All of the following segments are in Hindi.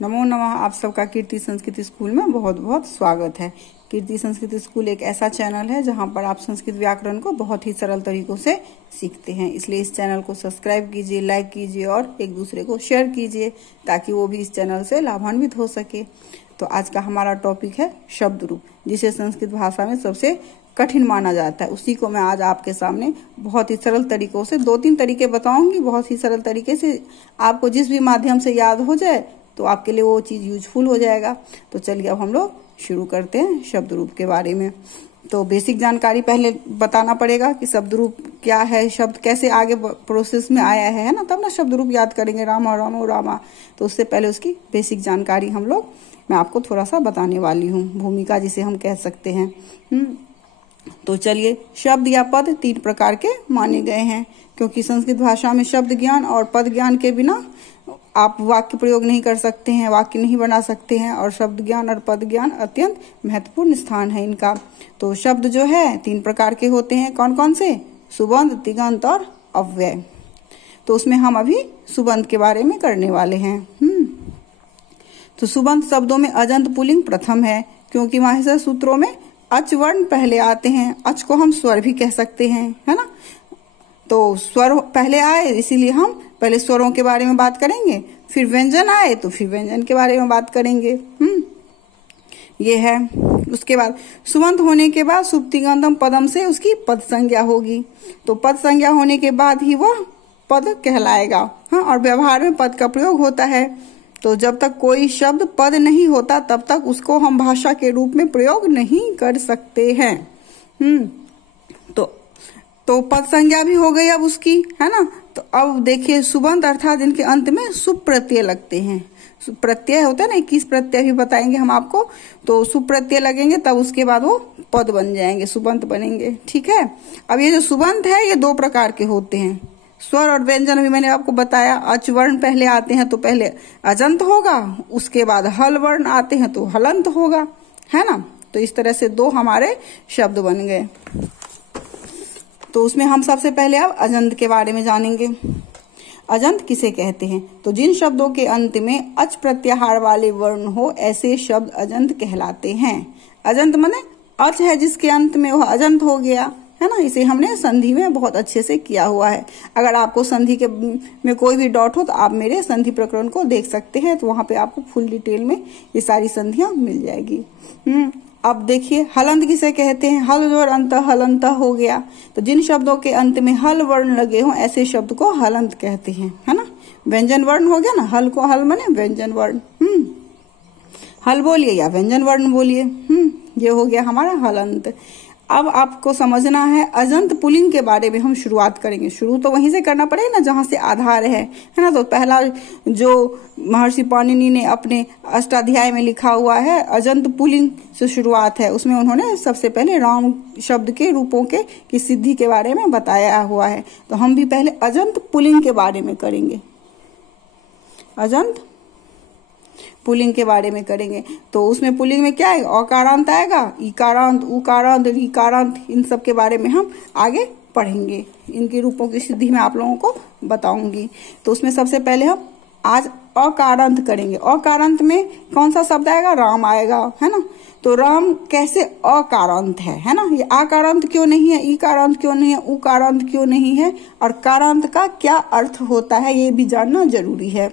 नमो नमः। आप सबका कीर्ति संस्कृत स्कूल में बहुत बहुत स्वागत है। कीर्ति संस्कृत स्कूल एक ऐसा चैनल है जहां पर आप संस्कृत व्याकरण को बहुत ही सरल तरीकों से सीखते हैं। इसलिए इस चैनल को सब्सक्राइब कीजिए, लाइक कीजिए और एक दूसरे को शेयर कीजिए ताकि वो भी इस चैनल से लाभान्वित हो सके। तो आज का हमारा टॉपिक है शब्द रूप, जिसे संस्कृत भाषा में सबसे कठिन माना जाता है। उसी को मैं आज आपके सामने बहुत ही सरल तरीकों से 2-3 तरीके बताऊंगी। बहुत ही सरल तरीके से आपको जिस भी माध्यम से याद हो जाए तो आपके लिए वो चीज यूजफुल हो जाएगा। तो चलिए अब हम लोग शुरू करते हैं शब्द रूप के बारे में। तो बेसिक जानकारी पहले बताना पड़ेगा कि शब्द रूप क्या है, शब्द कैसे आगे प्रोसेस में आया है ना, तब ना शब्द रूप याद करेंगे रामा रामो रामा। तो उससे पहले उसकी बेसिक जानकारी मैं आपको थोड़ा सा बताने वाली हूँ, भूमिका जिसे हम कह सकते हैं। तो चलिए, शब्द या पद 3 प्रकार के माने गए हैं, क्योंकि संस्कृत भाषा में शब्द ज्ञान और पद ज्ञान के बिना आप वाक्य प्रयोग नहीं कर सकते हैं, वाक्य नहीं बना सकते हैं। और शब्द ज्ञान और पद ज्ञान अत्यंत महत्वपूर्ण स्थान है इनका। तो शब्द जो है 3 प्रकार के होते हैं। कौन कौन से? सुबंध, तिङन्त और अव्यय। तो उसमें हम अभी सुबंध के बारे में करने वाले हैं। तो सुबंध शब्दों में अजंत पुल्लिंग प्रथम है, क्योंकि माहेश्वर सूत्रों में अच वर्ण पहले आते हैं। अच को हम स्वर भी कह सकते हैं, है ना। तो स्वर पहले आए, इसीलिए हम पहले स्वरों के बारे में बात करेंगे, फिर व्यंजन आए तो फिर व्यंजन के बारे में बात करेंगे। ये है। उसके बाद सुबंध होने के बाद सुप्तिगंधम पदम से उसकी पद संज्ञा होगी। तो पद संज्ञा होने के बाद ही वह पद कहलाएगा। हाँ, और व्यवहार में पद का प्रयोग होता है। तो जब तक कोई शब्द पद नहीं होता तब तक उसको हम भाषा के रूप में प्रयोग नहीं कर सकते हैं। तो पद संज्ञा भी हो गई अब उसकी, है ना। तो अब देखिए, सुबंध अर्थात इनके अंत में सुप प्रत्यय लगते हैं। प्रत्यय होता है ना, 21 प्रत्यय भी बताएंगे हम आपको। तो सुप प्रत्यय लगेंगे तब उसके बाद वो पद बन जाएंगे, सुबंध बनेंगे। ठीक है। अब ये जो सुबंध है ये 2 प्रकार के होते हैं। स्वर और व्यंजन अभी मैंने आपको बताया। अच वर्ण पहले आते हैं तो पहले अजंत होगा, उसके बाद हल वर्ण आते हैं तो हलंत होगा, है ना। तो इस तरह से 2 हमारे शब्द बन गए। तो उसमें हम सबसे पहले अब अजंत के बारे में जानेंगे। अजंत किसे कहते हैं? तो जिन शब्दों के अंत में अच प्रत्याहार वाले वर्ण हो, ऐसे शब्द अजंत कहलाते हैं। अजंत माने अच है जिसके अंत में वह अजंत हो गया, है ना। इसे हमने संधि में बहुत अच्छे से किया हुआ है। अगर आपको संधि के में कोई भी डाउट हो तो आप मेरे संधि प्रकरण को देख सकते हैं, तो वहां पे आपको फुल डिटेल में ये सारी संधियां मिल जाएगी। अब देखिए, हलंत किसे कहते हैं? हल जोर अंत हलंत हो गया। तो जिन शब्दों के अंत में हल वर्ण लगे हों ऐसे शब्द को हलंत कहते हैं, है ना। व्यंजन वर्ण हो गया ना, हल को हल माने व्यंजन वर्ण। हल बोलिए या व्यंजन वर्ण बोलिए। ये हो गया हमारा हलंत। अब आपको समझना है अजंत पुल्लिंग के बारे में हम शुरुआत करेंगे। शुरू तो वहीं से करना पड़ेगा ना जहां से आधार है ना। तो पहला जो महर्षि पाणिनि ने अपने अष्टाध्याय में लिखा हुआ है अजंत पुल्लिंग से शुरुआत है। उसमें उन्होंने सबसे पहले राम शब्द के रूपों की सिद्धि के बारे में बताया हुआ है। तो हम भी पहले अजंत पुल्लिंग के बारे में करेंगे, अजंत पुल्लिंग के बारे में करेंगे। तो उसमें पुल्लिंग में क्या है? अकारांत आएगा, इकारांत, उकारांत, ऋकारांत, इन सब के बारे में हम आगे पढ़ेंगे। इनके रूपों की सिद्धि मैं आप लोगों को बताऊंगी। तो उसमें सबसे पहले हम आज अकारांत करेंगे। अकारांत में कौन सा शब्द आएगा? राम आएगा, है ना। तो राम कैसे अकारांत है ना। ये आकारांत क्यों नहीं है, इकारांत क्यों नहीं है, उकारांत क्यों नहीं है, और कारांत का क्या अर्थ होता है ये भी जानना जरूरी है।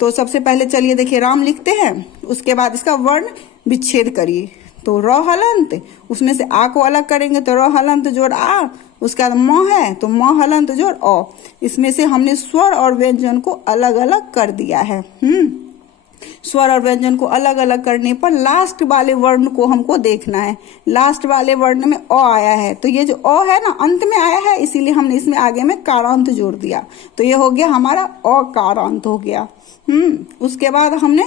तो सबसे पहले चलिए देखिए, राम लिखते हैं, उसके बाद इसका वर्ण विच्छेद करिए। तो र हलंत, उसमें से आ को अलग करेंगे तो र हलंत जोड़ आ, उसके बाद म है तो म हलंत जोड़ अ। इसमें से हमने स्वर और व्यंजन को अलग अलग कर दिया है। स्वर और व्यंजन को अलग अलग करने पर लास्ट वाले वर्ण को हमको देखना है। लास्ट वाले वर्ण में अ आया है, तो ये जो अ है ना अंत में आया है, इसीलिए हमने इसमें आगे में कारांत जोड़ दिया। तो ये हो गया हमारा अकारांत हो गया। उसके बाद हमने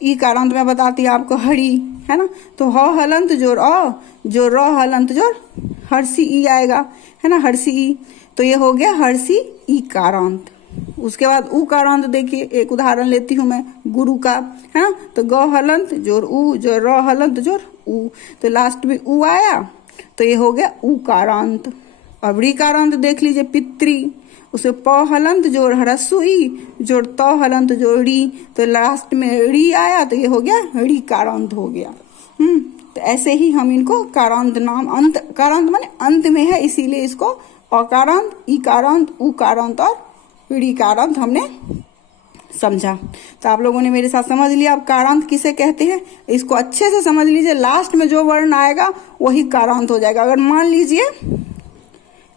ई कारांत में बताती है आपको हरी, है ना। तो ह हलंत जोड़ अ, जो र हलंत जोड़ हर्षी ई आएगा, है ना, हर्षी ई। तो ये हो गया हर्षी ई कारांत। उसके बाद उ कारांत देखिए, एक उदाहरण लेती हूं मैं गुरु का, है ना। तो ग हलंत जोड़ उ, जो र हलंत जोड़ उ, तो लास्ट में उ आया, तो ये हो गया उ कारांत। अब ऋकारांत देख लीजिए, पितृ, उसमें प हलंत जोड़ ह्रस्व ई जोड़ त हलंत जोड़ री, तो लास्ट में री आया तो ये हो गया री कारांत हो गया। तो ऐसे ही हम इनको कारांत नाम, अंत कारांत माने अंत में है इसीलिए इसको अकारांत, ईकारांत, उकारांत और ऋकारांत हमने समझा। तो आप लोगों ने मेरे साथ समझ लिया अब कारांत किसे कहते हैं, इसको अच्छे से समझ लीजिए। लास्ट में जो वर्ण आएगा वही कारांत हो जाएगा। अगर मान लीजिए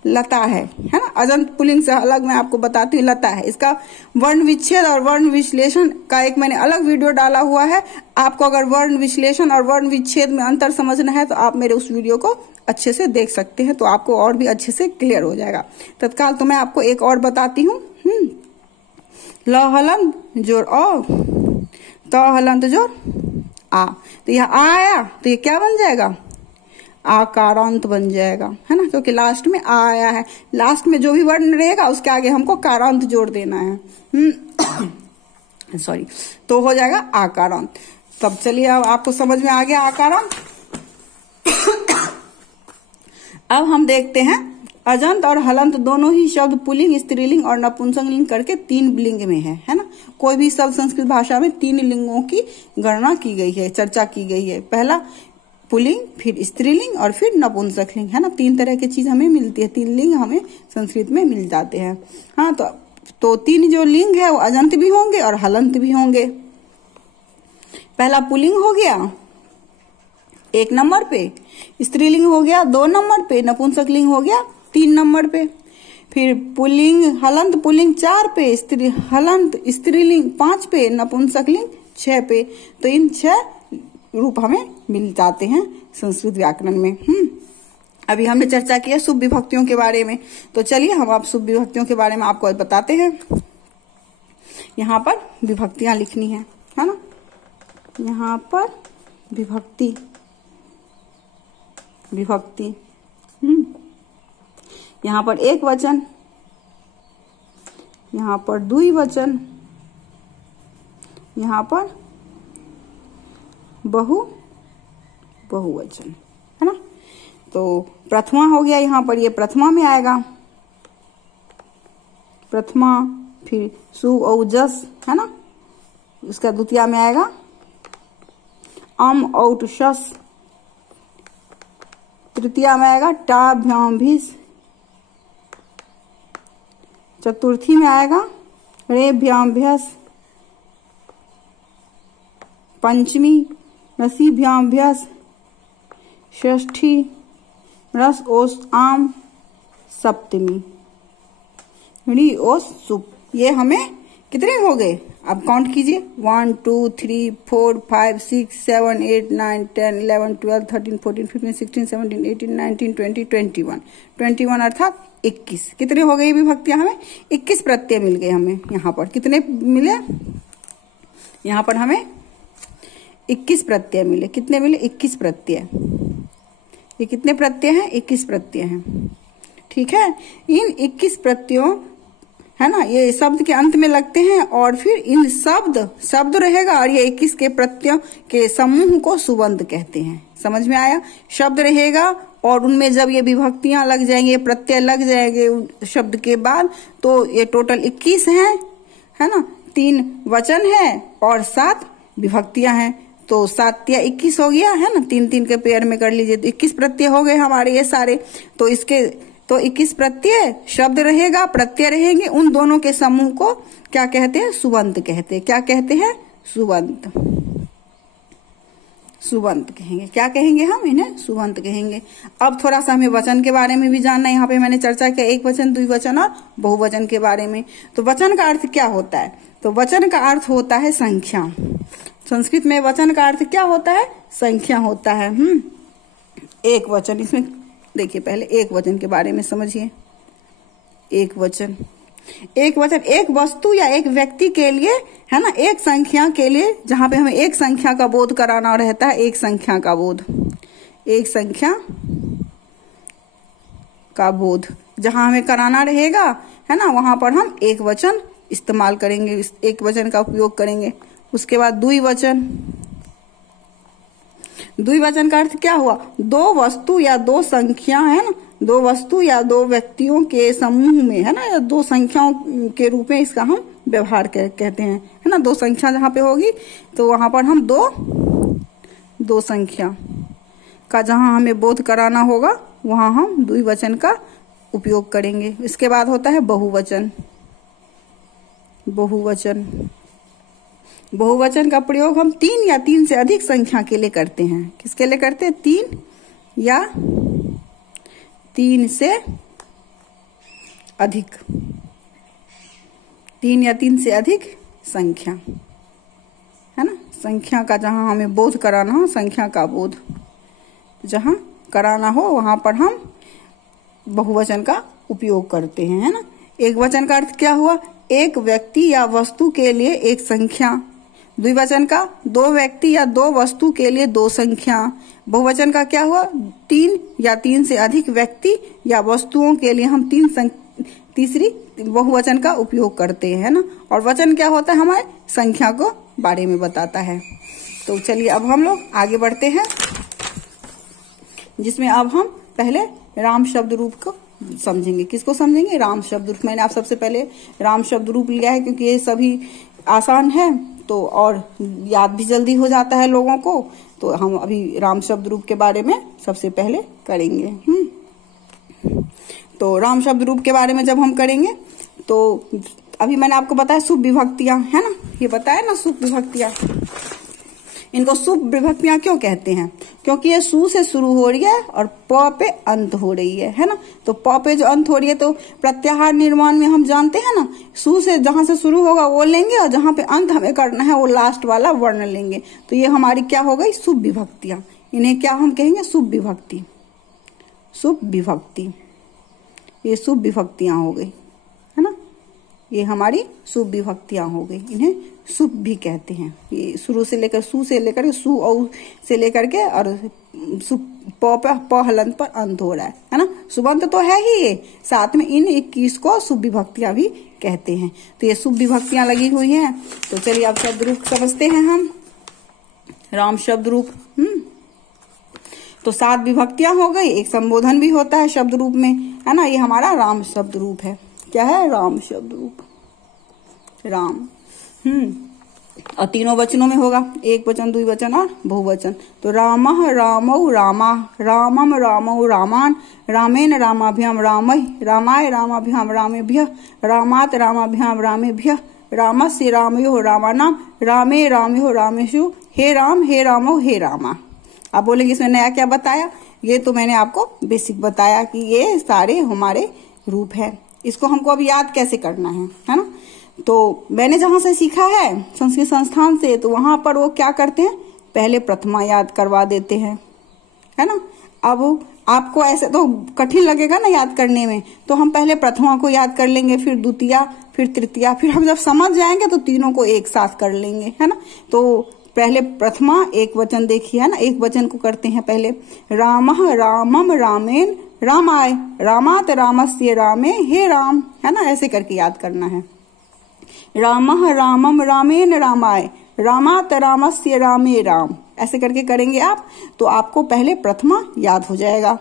लता है ना, अजंत पुल्लिंग से अलग मैं आपको बताती हूँ, लता है, इसका वर्ण विच्छेद और वर्ण विश्लेषण का एक मैंने अलग वीडियो डाला हुआ है। आपको अगर वर्ण विश्लेषण और वर्ण विच्छेद में अंतर समझना है तो आप मेरे उस वीडियो को अच्छे से देख सकते हैं, तो आपको और भी अच्छे से क्लियर हो जाएगा। तत्काल तो मैं आपको एक और बताती हूँ। ल हलंत जोड़ अ, त हलंत जोड़ आ, तो यह आ आया तो ये क्या बन जाएगा, आकारांत बन जाएगा, है ना, क्योंकि लास्ट में आ आया है। लास्ट में जो भी वर्ण रहेगा उसके आगे हमको कारांत जोड़ देना है, सॉरी, तो हो जाएगा आकारांत। तब चलिए अब आपको समझ में आ गया आकारांत। अब हम देखते हैं अजंत और हलंत दोनों ही शब्द पुल्लिंग, स्त्रीलिंग और नपुंसकलिंग करके 3 लिंग में है ना। कोई भी शब्द संस्कृत भाषा में 3 लिंगों की गणना की गई है, चर्चा की गई है। पहला पुल्लिंग, फिर स्त्रीलिंग और फिर नपुंसकलिंग, है ना। 3 तरह की चीज हमें मिलती है, 3 लिंग हमें संस्कृत में मिल जाते हैं। हाँ, तो 3 जो लिंग है वो अजंत भी होंगे और हलंत भी होंगे। पहला पुल्लिंग हो गया 1 नंबर पे, स्त्रीलिंग हो गया 2 नंबर पे, नपुंसकलिंग हो गया 3 नंबर पे। फिर पुल्लिंग हलंत पुल्लिंग 4 पे, हलंत स्त्रीलिंग 5 पे, नपुंसकलिंग 6 पे। तो इन 6 रूप हमें मिल जाते हैं संस्कृत व्याकरण में। अभी हमने चर्चा की है शुभ विभक्तियों के बारे में, तो चलिए हम आप शुभ विभक्तियों के बारे में आपको बताते हैं। यहाँ पर विभक्तियां लिखनी है ना, यहाँ पर विभक्ति यहाँ पर एक वचन, यहाँ पर द्विवचन, यहाँ पर बहुवचन, है ना। तो प्रथमा हो गया, यहाँ पर ये प्रथमा में आएगा, प्रथमा। फिर सु और जस, है ना, उसका द्वितीया में आएगा अम औट शस, तृतीया में आएगा टा भ्याम भिस, चतुर्थी में आएगा रे भ्याम भ्यस, पंचमी रसी भ्याम भ्यस, षष्ठी रस ओस आम, सप्तमी री ओस सुप। ये हमें कितने हो गए, अब काउंट कीजिए 1 2 3 4 5 6 7 8 9 10 11 12 13 14 15 16 17 18 19 20 21 अर्थात 21। कितने हो गई विभक्तियां, हमें 21 प्रत्यय मिल गए। हमें यहाँ पर कितने मिले, यहाँ पर हमें 21 प्रत्यय मिले। कितने मिले, 21 प्रत्यय। ये कितने प्रत्यय हैं, 21 प्रत्यय हैं, ठीक है। इन 21 प्रत्ययों, है ना, ये शब्द के अंत में लगते हैं और फिर इन शब्द रहेगा और ये 21 के प्रत्ययों के समूह को सुबंत कहते हैं। समझ में आया, शब्द रहेगा और उनमें जब ये विभक्तियां लग जाएंगे, प्रत्यय लग जाएंगे शब्द के बाद, तो ये टोटल 21 हैं, है ना। 3 वचन है और 7 विभक्तियां हैं, तो 7 या 21 हो गया, है ना। 3 के पेयर में कर लीजिए तो 21 प्रत्यय हो गए हमारे ये सारे। तो इसके 21 प्रत्यय शब्द रहेगा, प्रत्यय रहेंगे, उन दोनों के समूह को क्या कहते हैं, सुबंत कहते हैं। क्या कहते हैं, सुबंत कहेंगे। क्या कहेंगे हम इन्हें, सुबंत कहेंगे। अब थोड़ा सा हमें वचन के बारे में भी जानना है। यहाँ पे मैंने चर्चा किया एक वचन, द्विवचन और बहुवचन के बारे में। तो वचन का अर्थ क्या होता है, तो वचन का अर्थ होता है संख्या। संस्कृत में वचन का अर्थ क्या होता है, संख्या होता है। एक वचन, इसमें देखिए पहले एक वचन के बारे में समझिए। एक वचन एक वस्तु या एक व्यक्ति के लिए, है ना, एक संख्या के लिए, जहां पे हमें एक संख्या का बोध कराना रहता है। एक संख्या का बोध जहां हमें कराना रहेगा, है ना, वहां पर हम एक वचन इस्तेमाल करेंगे, एक वचन का उपयोग करेंगे। उसके बाद द्विवचन का अर्थ क्या हुआ, 2 वस्तु या 2 संख्या, है ना, दो वस्तु या दो व्यक्तियों के समूह में, है ना, या दो संख्याओं के रूप में इसका हम व्यवहार कहते हैं, है ना। दो संख्या जहां पे होगी तो वहां पर हम दो संख्या का जहां हमें बोध कराना होगा वहां हम द्विवचन का उपयोग करेंगे। इसके बाद होता है बहुवचन। बहुवचन का प्रयोग हम 3 या 3 से अधिक संख्या के लिए करते हैं। किसके लिए करते हैं? 3 या 3 से अधिक, 3 या 3 से अधिक संख्या, है ना। संख्या का जहां हमें बोध कराना हो, संख्या का बोध जहां कराना हो वहां पर हम बहुवचन का उपयोग करते हैं, है ना। एक वचन का अर्थ क्या हुआ? एक व्यक्ति या वस्तु के लिए एक संख्या। द्विवचन का 2 व्यक्ति या 2 वस्तु के लिए 2 संख्या। बहुवचन का क्या हुआ? 3 या 3 से अधिक व्यक्ति या वस्तुओं के लिए हम तीसरी बहुवचन का उपयोग करते हैं, है ना। और वचन क्या होता है? हमारे संख्या को बारे में बताता है। तो चलिए अब हम लोग आगे बढ़ते हैं, जिसमें अब हम पहले राम शब्द रूप को समझेंगे। किसको समझेंगे? राम शब्द रूप। मैंने आप सबसे पहले राम शब्द रूप लिया है क्योंकि ये सभी आसान है तो और याद भी जल्दी हो जाता है लोगों को। तो हम अभी राम शब्द रूप के बारे में सबसे पहले करेंगे। तो राम शब्द रूप के बारे में जब हम करेंगे तो अभी मैंने आपको बताया शुभ विभक्तियां, है ना, ये बताया ना शुभ विभक्तियां। इनको शुभ विभक्तियां क्यों कहते हैं? क्योंकि ये सु से शुरू हो रही है और प पे अंत हो रही है ना। तो प पे जो अंत हो रही है तो प्रत्याहार निर्माण में हम जानते हैं ना, सु से जहां से शुरू होगा वो लेंगे और जहां पे अंत हमें करना है वो लास्ट वाला वर्ण लेंगे। तो ये हमारी क्या हो गई? शुभ विभक्तियां। इन्हें क्या हम कहेंगे? शुभ विभक्ति। शुभ विभक्ति, ये शुभ विभक्तियां हो गई, है ना। ये हमारी शुभ विभक्तियां हो गई। इन्हें शुभ भी कहते हैं। ये शुरू से लेकर सु से लेकर के सु औ से लेकर के और प हलंत पर अंत हो रहा है ना। सुबंत तो है ही ये, साथ में इन 21 को शुभ विभक्तियां भी कहते हैं। तो ये शुभ विभक्तियां लगी हुई हैं। तो चलिए अब शब्द रूप समझते हैं हम। राम शब्द रूप। तो 7 विभक्तियां हो गई, एक संबोधन भी होता है शब्द रूप में, है ना। ये हमारा राम शब्द रूप है। क्या है? राम शब्द रूप। राम। और तीनों वचनों में होगा, एक वचन, द्विवचन और बहुवचन। तो रामः रामौ रामा, रामम रामौ रामान, रामेन रामाभ्याम रामैः, रामाय रामाभ्याम रामेभ्यः, रामात् रामाभ्याम रामेभ्यः, रामस्य रामयोः रामानाम, रामे रामयोः रामेषु, हे रामौ हे रामा। आप बोलेंगे इसमें नया क्या बताया? ये तो मैंने आपको बेसिक बताया कि ये सारे हमारे रूप है। इसको हमको अब याद कैसे करना है ना। तो मैंने जहां से सीखा है संस्कृत संस्थान से, तो वहां पर वो क्या करते हैं? पहले प्रथमा याद करवा देते हैं, है ना। अब आपको ऐसे तो कठिन लगेगा ना याद करने में, तो हम पहले प्रथमा को याद कर लेंगे, फिर द्वितीया, फिर तृतीया, फिर हम जब समझ जाएंगे तो तीनों को एक साथ कर लेंगे, है ना। तो पहले प्रथमा एक वचन देखिए, है ना। एक वचन को करते हैं पहले, रामः रामम रामेन रामाय, रामात रामस्य रामे, हे राम, है ना। ऐसे करके याद करना है। रामः रामम रामेन रामाय, रामात रामस्य रामे राम, ऐसे करके करेंगे आप तो आपको पहले प्रथमा याद हो जाएगा।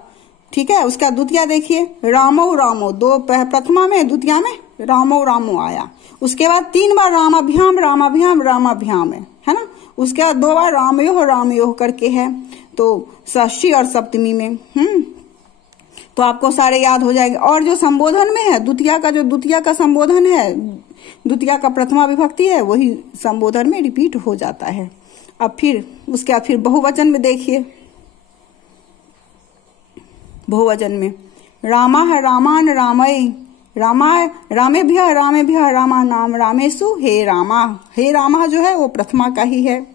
ठीक है। उसका द्वितीया देखिए, रामो रामो, 2 प्रथमा में, द्वितीया में रामो रामो आया। उसके बाद 3 बार रामाभ्याम रामाभ्याम रामाभ्याम है ना। उसके बाद 2 बार रामयोः रामयोः करके है, तो षष्ठी और सप्तमी में। तो आपको सारे याद हो जाएंगे। और जो संबोधन में है, द्वितीया का संबोधन है, द्वितीया का प्रथमा विभक्ति है, वही संबोधन में रिपीट हो जाता है। अब फिर उसके बाद फिर बहुवचन में देखिए, बहुवचन में रामाः रामान रामय, रामाय रामेभ्यः रामेभ्यः रामा नाम, रामेषु हे रामा। हे रामा जो है वो प्रथमा का ही है।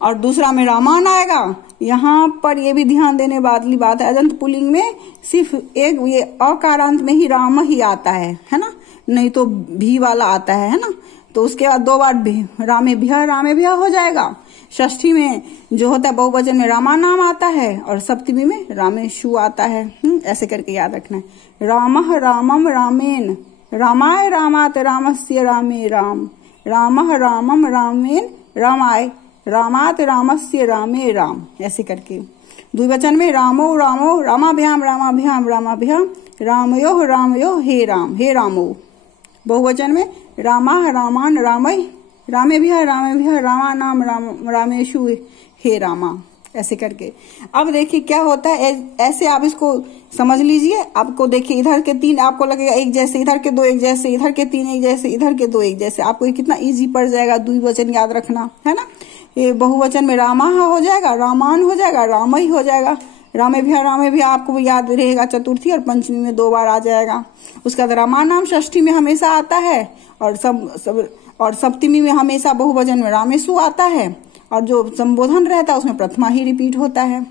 और दूसरा में रामान आएगा। यहाँ पर ये भी ध्यान देने वाली बात है, अजंत पुल्लिंग में सिर्फ एक ये अकारांत में ही राम ही आता है ना, नहीं तो भी वाला आता है ना। तो उसके बाद 2 बार भी रामेभ्यः हो जाएगा। षष्ठी में जो होता है बहुवचन में रामा नाम आता है और सप्तमी में रामेषु आता है। ऐसे करके याद रखना है। रामः रामम रामेन, रामाय रामात रामस्य रामे राम, रामः रामम रामेन रामाय, रामात रामस्य रामे राम, ऐसे करके। द्विवचन में रामो रामो रामाभ्याम रामाभ्याम रामाभ्याम रामयोः रामयोः हे राम हे रामो। बहुवचन में रामाः रामान रामय रामेभ्यः रामेभ्यः रामानाम रामेषु हे रामा, ऐसे करके। अब देखिए क्या होता है, ऐसे आप इसको समझ लीजिए। आपको देखिए इधर के 3 आपको लगेगा एक जैसे, इधर के 2 एक जैसे, इधर के 3 एक जैसे, इधर के 2 एक जैसे। आपको ये कितना इजी पड़ जाएगा द्विवचन याद रखना, है ना। ये बहुवचन में रामाः हो जाएगा, रामान हो जाएगा, रामई हो जाएगा, रामेभ्यः आपको याद रहेगा चतुर्थी और पंचमी में 2 बार आ जाएगा। उसके बाद रामानाम षष्ठी में हमेशा आता है और सप्तमी में हमेशा बहुवचन में रामेषु आता है, और जो संबोधन रहता है उसमें प्रथमा ही रिपीट होता है।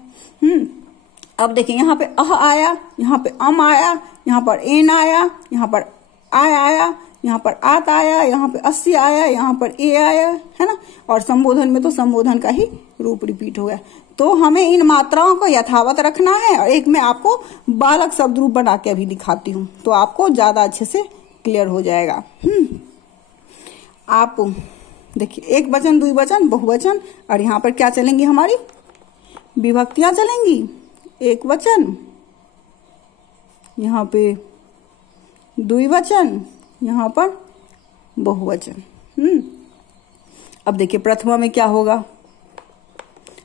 अब देखिए यहाँ पे अह आया, यहाँ पे अम आया, यहाँ पर एन आया, यहाँ पर आया, यहाँ पर आत आया, यहाँ पे अस्य आया, यहाँ पर ए आया, है ना। और संबोधन में तो संबोधन का ही रूप रिपीट हो गया। तो हमें इन मात्राओं को यथावत रखना है। और एक मैं आपको बालक शब्द रूप बना के अभी दिखाती हूँ, तो आपको ज्यादा अच्छे से क्लियर हो जाएगा। आप देखिए एक वचन, द्विवचन, बहुवचन, और यहाँ पर क्या चलेंगी हमारी विभक्तियां चलेंगी। एक वचन, यहाँ पे द्विवचन, यहाँ पर बहुवचन। अब देखिए प्रथमा में क्या होगा,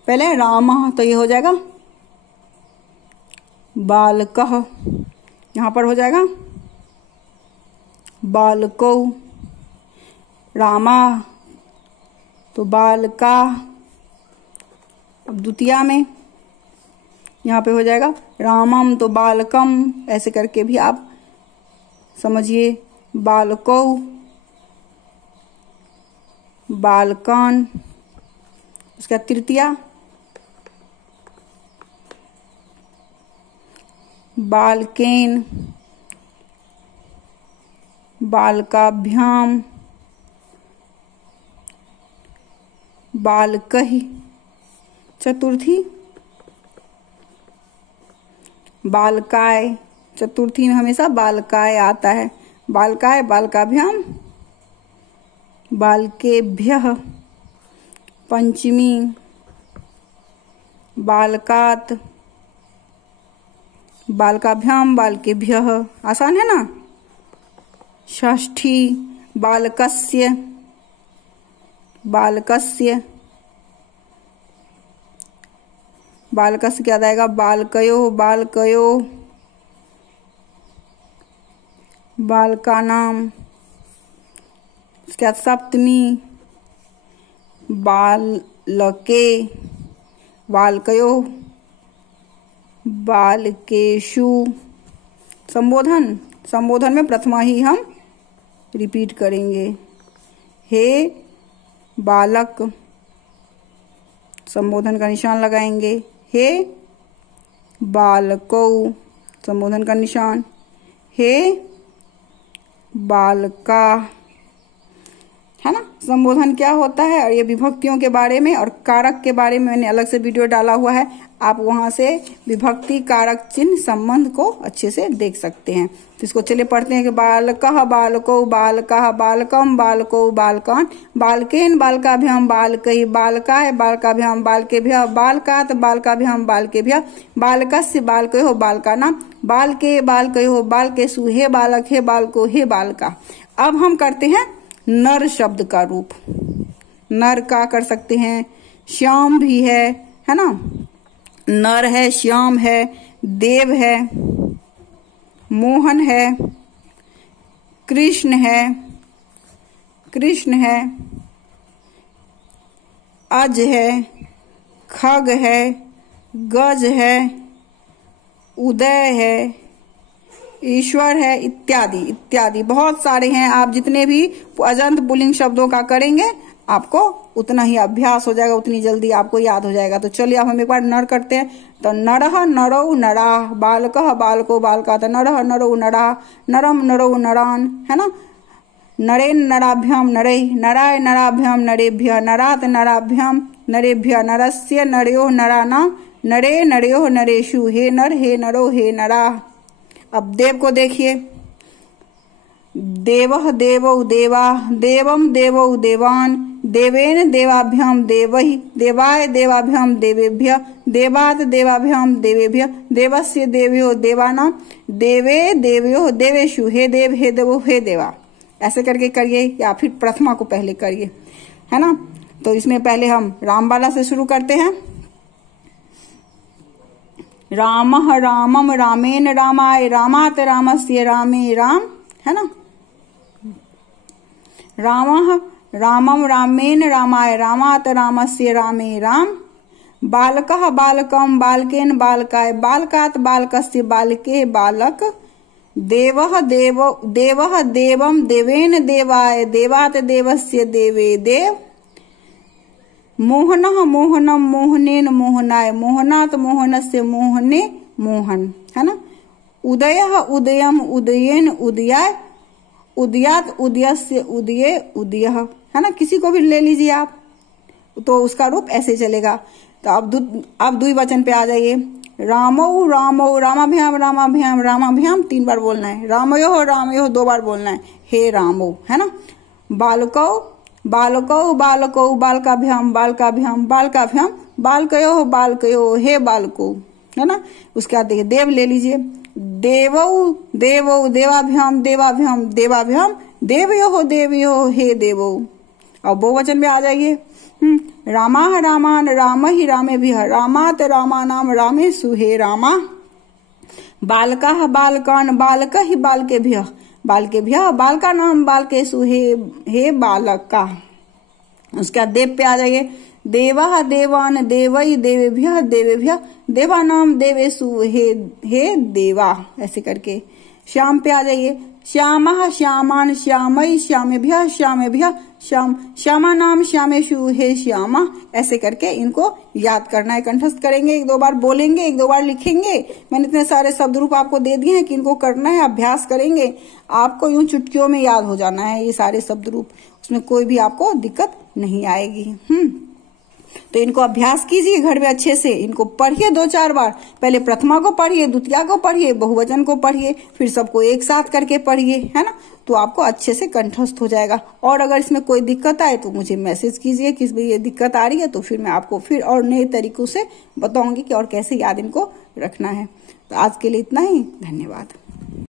पहले रामः, तो ये हो जाएगा बालकः, यहाँ पर हो जाएगा बालकौ, रामा तो बालका। अब द्वितीया में यहाँ पे हो जाएगा रामम तो बालकम, ऐसे करके भी आप समझिए, बालकौ, बालकान। उसका तृतीया बालकेन, बालकाभ्याम, बालकहि। चतुर्थी बालकाय, चतुर्थी में हमेशा बालकाय आता है, बालकाय, बालकाभ्याम, बालकेभ्यः। पंचमी बालकात, बालकाभ्याम, बालकेभ्यः। आसान है ना। षष्ठी बालकस्य, बालकस्य, बालकस्य क्या आएगा, बालकयो, बालकयो, बालकानाम। उसके बाद सप्तमी बालके, बालकयो, बालकेषु। संबोधन में प्रथमा ही हम रिपीट करेंगे, हे बालक, संबोधन का निशान लगाएंगे, हे बालकौ, संबोधन का निशान, हे बालका, है ना। संबोधन क्या होता है, और ये विभक्तियों के बारे में और कारक के बारे में मैंने अलग से वीडियो डाला हुआ है, आप वहां से विभक्ति कारक चिन्ह संबंध को अच्छे से देख सकते हैं। तो इसको चलिए पढ़ते हैं कि बालकः बालकौ, बालकाः बालकम, बालकौ बालकान, बालकेन बालकाभ्याम, बालकैः बालकाय, बालकाभ्याम, बालकेभ्यः, बालकात् बालकाभ्याम, बालकेभ्यः, बालकस्य बालकयोः बालकानां, बालके बालकयोः बालकेषु, हे बालक, हे बालको, हे बालका। अब हम करते हैं नर शब्द का रूप। नर का कर सकते हैं, श्याम भी है ना। नर है, श्याम है, देव है, मोहन है, कृष्ण है, अज है, खग है, गज है, उदय है, ईश्वर है, इत्यादि इत्यादि बहुत सारे हैं। आप जितने भी अजंत पुल्लिंग शब्दों का करेंगे आपको उतना ही अभ्यास हो जाएगा, उतनी जल्दी आपको याद हो जाएगा। तो चलिए अब हम एक बार नर करते हैं। तो नरः नरौ नराः, बालकः बालको बालकाः, नरः नरौ नराः, नरम नरौ नरान्, है ना। नरेन नराभ्याम नरैः, नराय नराभ्याम नरेभ्यः, नरात् नराभ्याम नरेभ्यः, नरस्य नरयोः नराणां, नरे नरयोः नरेषु, हे नर, हे नरो, हे नराः। अब देव को देखिए, देवः देवौ देवाः, देवम देवौ देवान्, देवेन देवाभ्याम देवहि, देवाय देवाभ्याम देवेभ्य, देवात देवाभ्याम देवेभ्य, देवस्य देवयो देवानाम, देवे देवयो देवेशु, हे देव हे देवो हे देवा। ऐसे करके करिए, या फिर प्रथमा को पहले करिए, है ना। तो इसमें पहले हम रामबाला से शुरू करते हैं। रामः रामम रामेन रामाय, रामात रामस्य रामे राम, है ना। रामः रामम रामेन रामाय, रामात रामस्य रामे राम। बालकः बालकम बालकेन बालकाय, बालकात बालकस्य बालके बालक। देवः देवम देवेन देवाय, देवात देवस्य देवे देव। मोहनः मोहनम मोहनेन मोहनाय, मोहनात मोहनस्य मोहने मोहन, है ना। उदयः उदयम उदयेन उदयाय, उदयात उदयस्य उदये उदयः, है ना। किसी को भी ले लीजिए आप, तो उसका रूप ऐसे चलेगा। तो अब द्विवचन पे आ जाइए। रामौ रामौ रामाभ्याम रामाभ्याम रामाभ्याम 3 बार बोलना है। रामयोः रामयोः 2 बार बोलना है। हे रामो, है ना। बालकौ बालकौ बालकौ बालकाभ्याम बालकाभ्याम बालकाभ्याम, बालकयोः बालकयोः हे बालको, है ना। उसके बाद देखिए देव ले लीजिए। देवौ देवौ देवाभ्याम देवाभ्याम देवाभ्याम, देवयोः देवयोः हे देवो। अब बहुवचन में आ जाइए। रामाः रामान रामहि रामेभ्यः, रामात रामानाम रामेषु हे रामा। बालकाः बालकान् बालकहि बालकेभ्यः, बालकेभ्यः बालकानाम बालकेषु हे बालका। उसके बाद देव पे आ जाइए। देवः देवान देवै देवेभ्यः देवेभ्यः, देवानाम देवेषु हे देवा। ऐसे करके श्याम पे आ जाइए। श्यामः श्यामान श्यामै श्यामेभ्यः श्यामेभ्यः श्यामानाम श्यामेषु हे श्यामा। ऐसे करके इनको याद करना है, कंठस्थ करेंगे, 1-2 बार बोलेंगे, 1-2 बार लिखेंगे। मैंने इतने सारे शब्द रूप आपको दे दिए हैं कि इनको करना है, अभ्यास करेंगे। आपको यूं चुटकियों में याद हो जाना है ये सारे शब्द रूप, उसमें कोई भी आपको दिक्कत नहीं आएगी। तो इनको अभ्यास कीजिए घर में अच्छे से, इनको पढ़िए 2-4 बार। पहले प्रथमा को पढ़िए, द्वितीया को पढ़िए, बहुवचन को पढ़िए, फिर सबको एक साथ करके पढ़िए, है ना। तो आपको अच्छे से कंठस्थ हो जाएगा। और अगर इसमें कोई दिक्कत आए तो मुझे मैसेज कीजिए कि भाई ये दिक्कत आ रही है, तो फिर मैं आपको फिर और नए तरीकों से बताऊंगी कि और कैसे याद इनको रखना है। तो आज के लिए इतना ही, धन्यवाद।